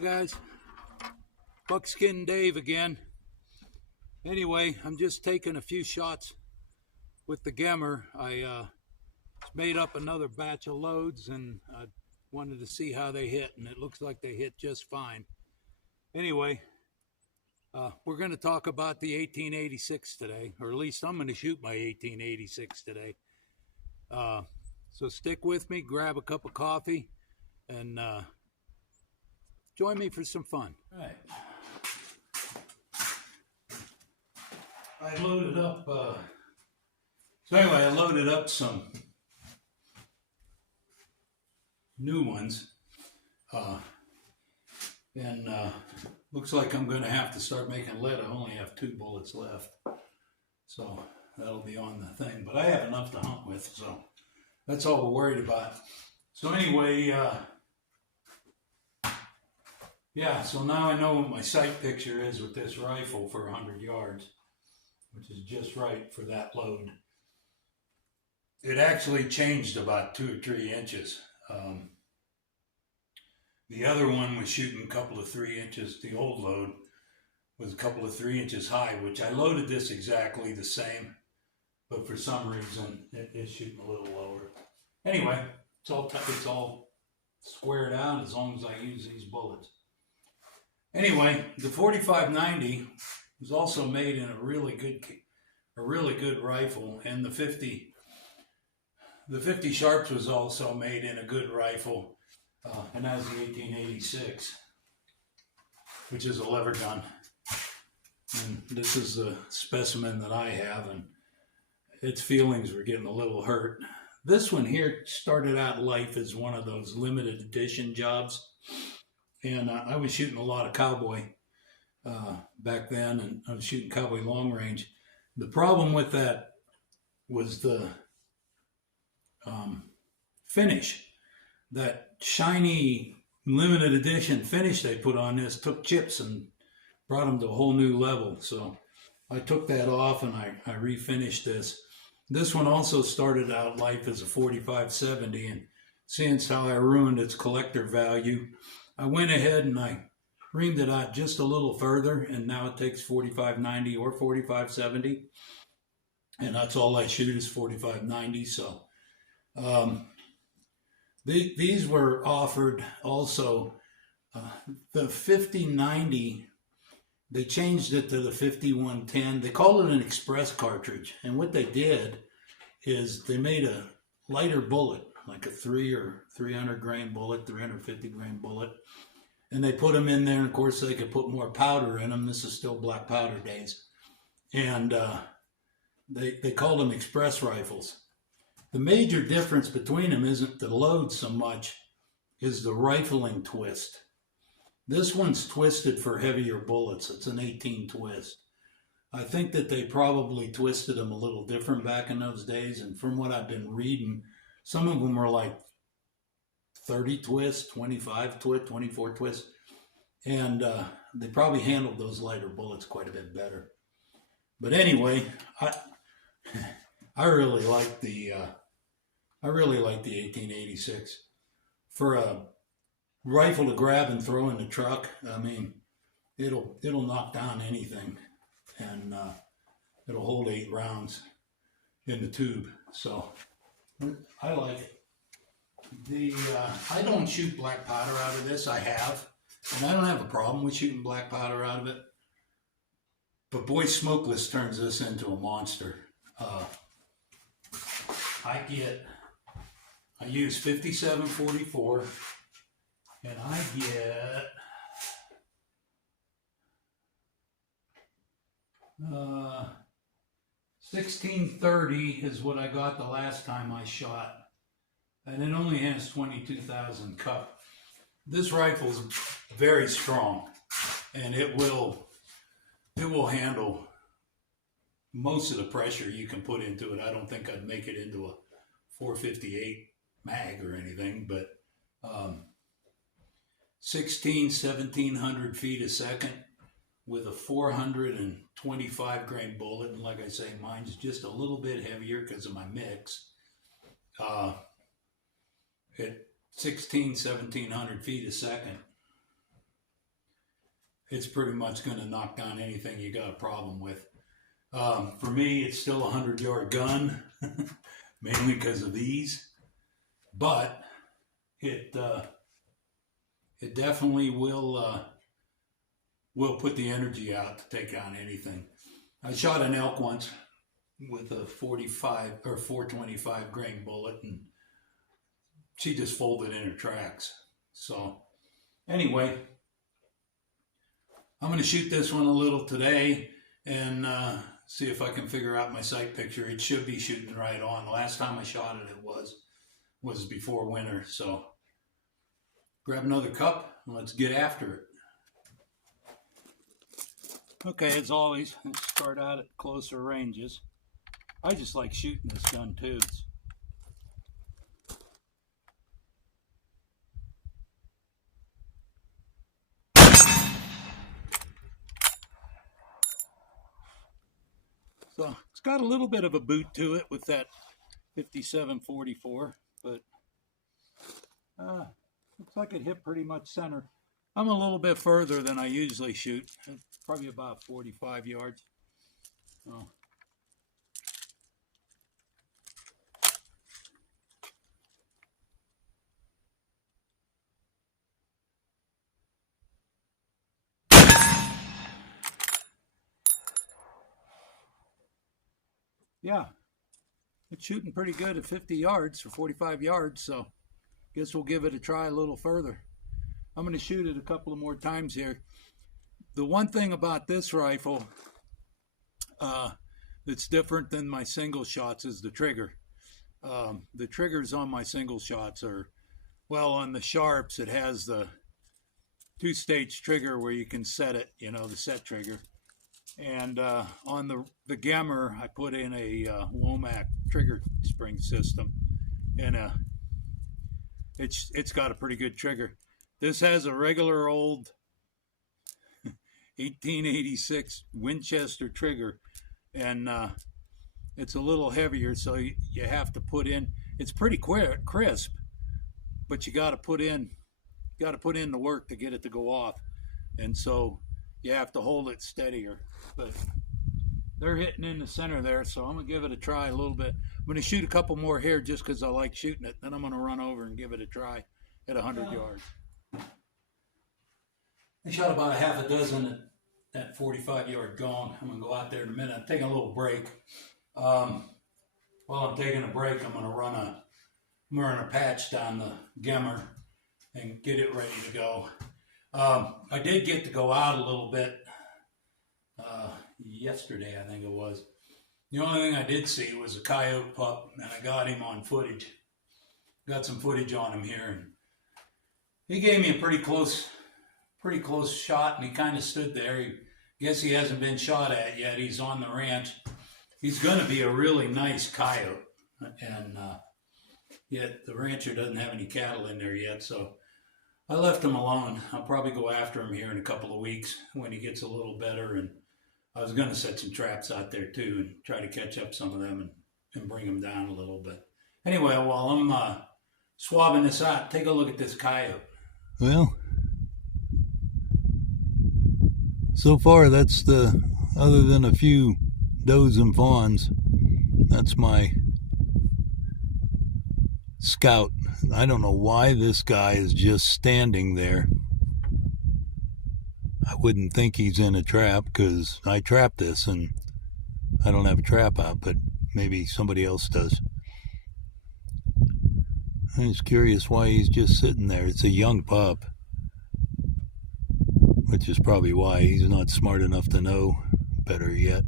guys, Buckskin Dave again. Anyway, I'm just taking a few shots with the Gemmer. I made up another batch of loads and I wanted to see how they hit, and it looks like they hit just fine. Anyway, we're going to talk about the 1886 today, or at least I'm going to shoot my 1886 today. So stick with me, grab a cup of coffee, and join me for some fun. All right. I loaded up, I loaded up some new ones. And looks like I'm going to have to start making lead. I only have 2 bullets left. So that'll be on the thing. But I have enough to hunt with, so that's all we're worried about. So anyway, yeah, so now I know what my sight picture is with this rifle for 100 yards, which is just right for that load. It actually changed about 2 or 3 inches. The other one was shooting a couple of 3 inches. The old load was a couple of 3 inches high, which I loaded this exactly the same, but for some reason it is shooting a little lower. Anyway, it's all squared out as long as I use these bullets. Anyway, the 4590 was also made in a really good rifle, and the 50 Sharps was also made in a good rifle, and that was the 1886, which is a lever gun. And this is the specimen that I have, and its feelings were getting a little hurt. This one here started out life as one of those limited edition jobs. And I was shooting a lot of cowboy back then, and I was shooting cowboy long range. The problem with that was the finish. That shiny limited edition finish they put on this took chips and brought them to a whole new level. So I took that off and I refinished this. This one also started out life as a 4570, and since how I ruined its collector value, I went ahead and I reamed it out just a little further, and now it takes 4590 or 4570, and that's all I shoot is 4590. So these were offered also. The 5090, they changed it to the 5110. They called it an express cartridge, and what they did is they made a lighter bullet, like a 300 grain bullet, 350 grain bullet, and they put them in there. And of course, they could put more powder in them. This is still black powder days, and they called them express rifles. The major difference between them isn't the load so much, is the rifling twist. This one's twisted for heavier bullets. It's an 18 twist. I think that they probably twisted them a little different back in those days, and from what I've been reading, some of them were like 30 twists, 25 twist, 24 twists, and they probably handled those lighter bullets quite a bit better. But anyway, I really like the 1886 for a rifle to grab and throw in the truck. I mean, it'll knock down anything, and it'll hold 8 rounds in the tube. So I like it. I don't shoot black powder out of this. I have, and I don't have a problem with shooting black powder out of it. But boy, smokeless turns this into a monster. I use 5744, and I get 1630 is what I got the last time I shot, and it only has 22,000 cup. This rifle's very strong, and it will handle most of the pressure you can put into it. I don't think I'd make it into a 458 mag or anything, but 1700 feet a second with a 425 grain bullet, and like I say, mine's just a little bit heavier because of my mix. At 1700 feet a second, it's pretty much going to knock down anything you got a problem with. For me, it's still a 100-yard gun, mainly because of these, but it definitely will put the energy out to take on anything. I shot an elk once with a 45 or 425 grain bullet, and she just folded in her tracks. So anyway, I'm going to shoot this one a little today and see if I can figure out my sight picture. It should be shooting right on. The last time I shot it, it was before winter. So grab another cup and let's get after it. Okay, as always, let's start out at closer ranges. I just like shooting this gun too. So it's got a little bit of a boot to it with that 57-44, but looks like it hit pretty much center. I'm a little bit further than I usually shoot, probably about 45 yards. Oh. Yeah, it's shooting pretty good at 50 yards or 45 yards, so guess we'll give it a try a little further. I'm going to shoot it a couple of more times here. The one thing about this rifle that's different than my single shots is the trigger. The triggers on my single shots are, well, on the Sharps it has the two-stage trigger where you can set it, you know, the set trigger. And on the Gemmer, I put in a Womack trigger spring system, and it's got a pretty good trigger. This has a regular old 1886 Winchester trigger, and it's a little heavier, so you have to put in. It's pretty crisp, but you got to put in the work to get it to go off, and so you have to hold it steadier. But they're hitting in the center there, so I'm gonna give it a try a little bit. I'm gonna shoot a couple more here just because I like shooting it. Then I'm gonna run over and give it a try at 100 yards. I shot about a half a dozen at that 45-yard gong. I'm gonna go out there in a minute. I'm taking a little break. While I'm taking a break, I'm gonna run a patch down the Gemmer and get it ready to go. I did get to go out a little bit yesterday, I think it was. The only thing I did see was a coyote pup, and I got him on footage. Got some footage on him here, and he gave me a pretty close shot, and he kind of stood there. Guess he hasn't been shot at yet. He's on the ranch. He's going to be a really nice coyote, and yet the rancher doesn't have any cattle in there yet, so I left him alone. I'll probably go after him here in a couple of weeks when he gets a little better, and I was going to set some traps out there too and try to catch up some of them and bring them down a little bit. Anyway, while I'm swabbing this out, take a look at this coyote. Well, so far that's other than a few does and fawns, that's my scout. I don't know why this guy is just standing there. I wouldn't think he's in a trap because I trapped this and I don't have a trap out, but maybe somebody else does. I'm just curious why he's just sitting there. It's a young pup, which is probably why he's not smart enough to know better yet.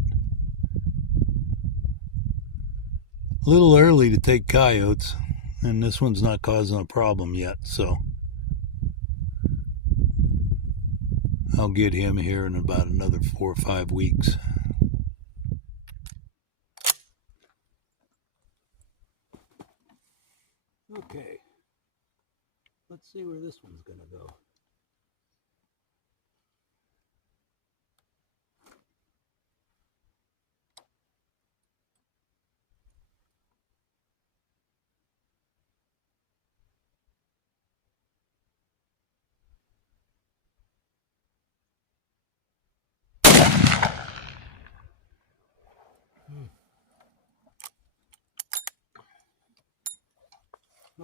A little early to take coyotes, and this one's not causing a problem yet, so I'll get him here in about another 4 or 5 weeks. Okay, let's see where this one's gonna go.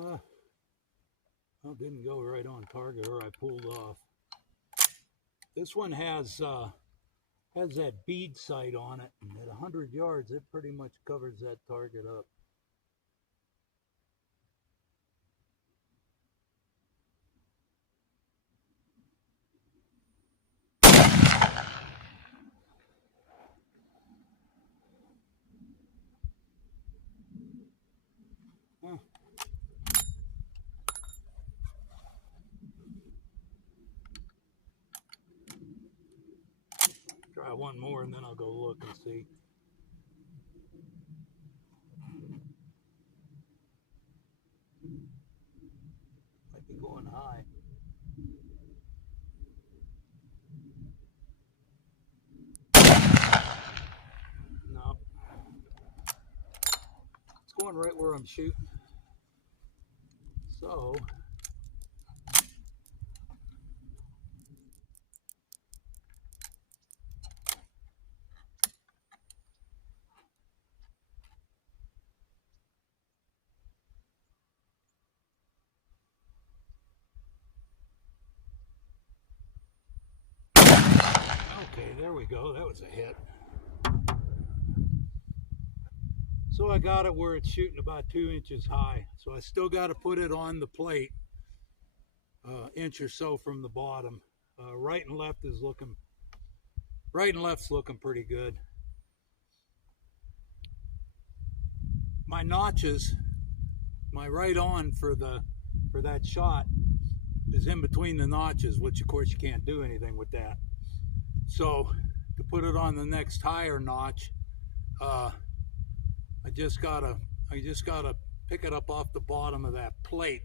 Well, didn't go right on target, or I pulled off. This one has that bead sight on it, and at 100 yards, it pretty much covers that target up. Try one more and then I'll go look and see. Might be going high. No. It's going right where I'm shooting. So okay, there we go. That was a hit. So I got it where it's shooting about 2 inches high. So I still got to put it on the plate, inch or so from the bottom. Right and left's looking pretty good. My notches, my right on for that shot is in between the notches, which of course you can't do anything with that. So to put it on the next higher notch, I just gotta pick it up off the bottom of that plate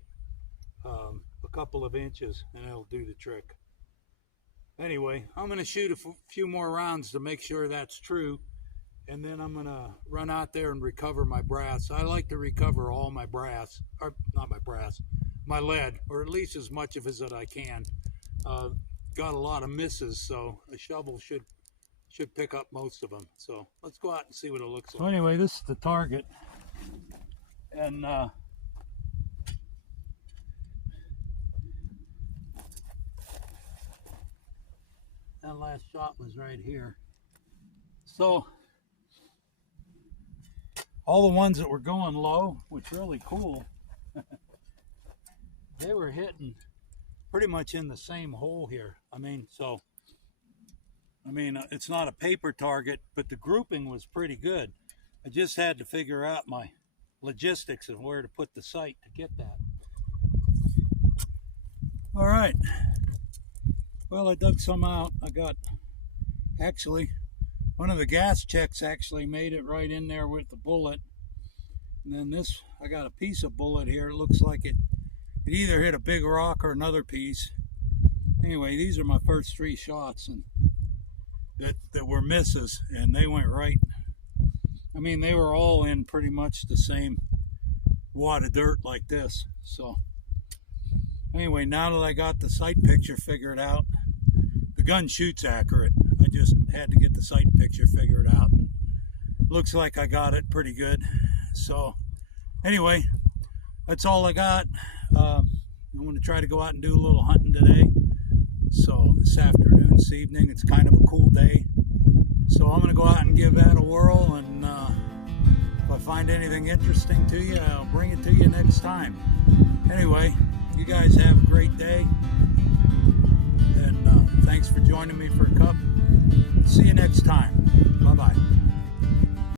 a couple of inches, and it'll do the trick. Anyway, I'm gonna shoot a few more rounds to make sure that's true, and then I'm gonna run out there and recover my brass. I like to recover all my brass, or not my brass, my lead, or at least as much of it as I can. Got a lot of misses, so a shovel should pick up most of them. So let's go out and see what it looks like. So anyway, this is the target, and that last shot was right here. So all the ones that were going low, which are really cool, they were hitting pretty much in the same hole here. I mean, it's not a paper target, but the grouping was pretty good. I just had to figure out my logistics of where to put the sight to get that. All right. Well, I dug some out. I got, actually, one of the gas checks actually made it right in there with the bullet. And then this, I got a piece of bullet here. It looks like it either hit a big rock or another piece. Anyway, these are my first 3 shots, and that were misses, and they went right. I mean, they were all in pretty much the same wad of dirt like this. So anyway, now that I got the sight picture figured out, the gun shoots accurate. I just had to get the sight picture figured out. Looks like I got it pretty good. So anyway, that's all I got. I'm going to try to go out and do a little hunting today. So this afternoon, this evening, it's kind of a cool day. So I'm going to go out and give that a whirl, and if I find anything interesting to you, I'll bring it to you next time. Anyway, you guys have a great day, and thanks for joining me for a cup. See you next time.